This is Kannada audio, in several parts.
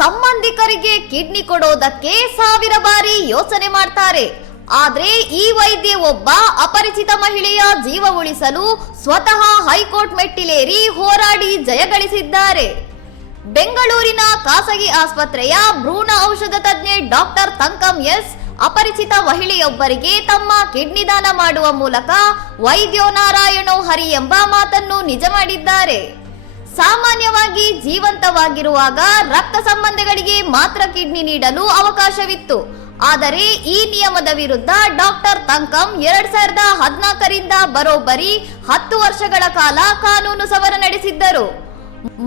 ಸಂಬಂಧಿಕರಿಗೆ ಕಿಡ್ನಿ ಕೊಡೋದಕ್ಕೆ 1000 ಬಾರಿ ಯೋಚನೆ ಮಾಡ್ತಾರೆ. ಆದ್ರೆ ಈ ವೈದ್ಯ ಒಬ್ಬ ಅಪರಿಚಿತ ಮಹಿಳೆಯ ಜೀವ ಉಳಿಸಲು ಸ್ವತಃ ಹೈಕೋರ್ಟ್ ಮೆಟ್ಟಿಲೇರಿ ಹೋರಾಡಿ ಜಯಗಳಿಸಿದ್ದಾರೆ. ಬೆಂಗಳೂರಿನ ಖಾಸಗಿ ಆಸ್ಪತ್ರೆಯ ಭ್ರೂಣ ಔಷಧ ತಜ್ಞೆ ಡಾಕ್ಟರ್ ತಂಕಂ ಎಸ್ ಅಪರಿಚಿತ ಮಹಿಳೆಯೊಬ್ಬರಿಗೆ ತಮ್ಮ ಕಿಡ್ನಿ ದಾನ ಮಾಡುವ ಮೂಲಕ ವೈದ್ಯೋ ನಾರಾಯಣೋ ಹರಿ ಎಂಬ ಮಾತನ್ನು ನಿಜ ಮಾಡಿದ್ದಾರೆ. ಸಾಮಾನ್ಯವಾಗಿ ಜೀವಂತವಾಗಿರುವಾಗ ರಕ್ತ ಸಂಬಂಧಗಳಿಗೆ ಮಾತ್ರ ಕಿಡ್ನಿ ನೀಡಲು ಅವಕಾಶವಿತ್ತು. ಆದರೆ ಈ ನಿಯಮದ ವಿರುದ್ಧ ಡಾಕ್ಟರ್ ತಂಕಂ 2014ರಿಂದ ಬರೋಬ್ಬರಿ 10 ವರ್ಷಗಳ ಕಾಲ ಕಾನೂನು ಸಮರ ನಡೆಸಿದ್ದರು.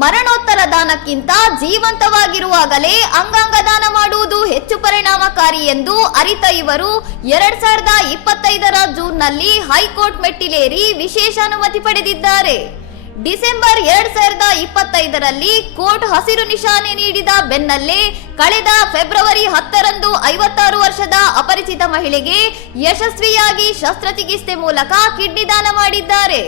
ಮರಣೋತ್ತರ ದಾನಕ್ಕಿಂತ ಜೀವಂತವಾಗಿರುವಾಗಲೇ ಅಂಗಾಂಗ ದಾನ ಮಾಡುವುದು ಹೆಚ್ಚು ಪರಿಣಾಮಕಾರಿ ಎಂದು ಅರಿತ ಇವರು 2025ರ ಜೂನ್ನಲ್ಲಿ ಹೈಕೋರ್ಟ್ ಮೆಟ್ಟಿಲೇರಿ ವಿಶೇಷ ಅನುಮತಿ ಪಡೆದಿದ್ದಾರೆ. ಡಿಸೆಂಬರ್ 2025ರಲ್ಲಿ ಕೋರ್ಟ್ ಹಸಿರು ನಿಶಾನೆ ನೀಡಿದ ಬೆನ್ನಲ್ಲೇ ಕಳೆದ ಫೆಬ್ರವರಿ 10ರಂದು 56 ವರ್ಷದ ಅಪರಿಚಿತ ಮಹಿಳೆಗೆ ಯಶಸ್ವಿಯಾಗಿ ಶಸ್ತ್ರಚಿಕಿತ್ಸೆ ಮೂಲಕ ಕಿಡ್ನಿ ದಾನ ಮಾಡಿದ್ದಾರೆ.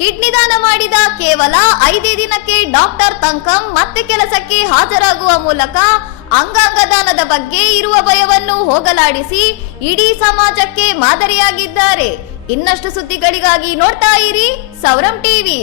ಕಿಡ್ನಿ ದಾನ ಮಾಡಿದ ಕೇವಲ 5 ದಿನಕ್ಕೆ ಡಾಕ್ಟರ್ ತಂಕಂ ಮತ್ತೆ ಕೆಲಸಕ್ಕೆ ಹಾಜರಾಗುವ ಮೂಲಕ ಅಂಗಾಂಗ ದಾನದ ಬಗ್ಗೆ ಇರುವ ಭಯವನ್ನು ಹೋಗಲಾಡಿಸಿ ಇಡೀ ಸಮಾಜಕ್ಕೆ ಮಾದರಿಯಾಗಿದ್ದಾರೆ. ಇನ್ನಷ್ಟು ಸುದ್ದಿಗಳಿಗಾಗಿ ನೋಡ್ತಾ ಇರಿ ಸೌರಂ ಟಿವಿ.